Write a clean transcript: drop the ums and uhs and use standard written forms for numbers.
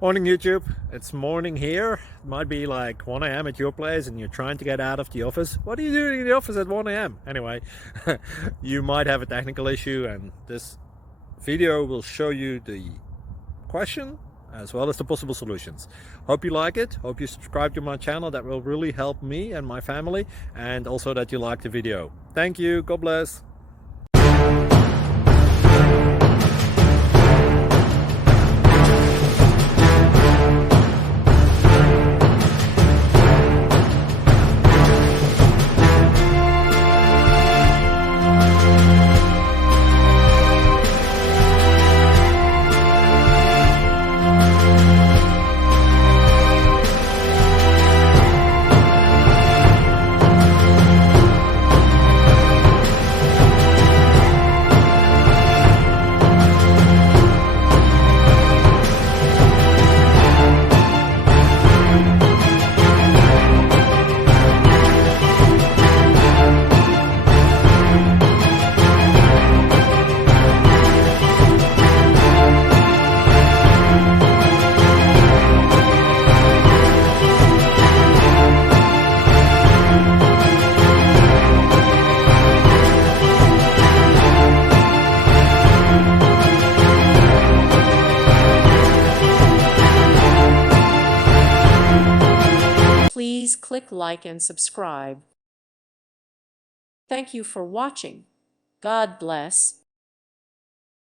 Morning YouTube, it's morning here. It might be like 1 a.m. at your place and you're trying to get out of the office. What are you doing in the office at 1 a.m.? Anyway, you might have a technical issue and this video will show you the question as well as the possible solutions. Hope you like it, hope you subscribe to my channel. That will really help me and my family, and also that you like the video. Thank you, God bless. Please click like and subscribe. Thank you for watching. God bless.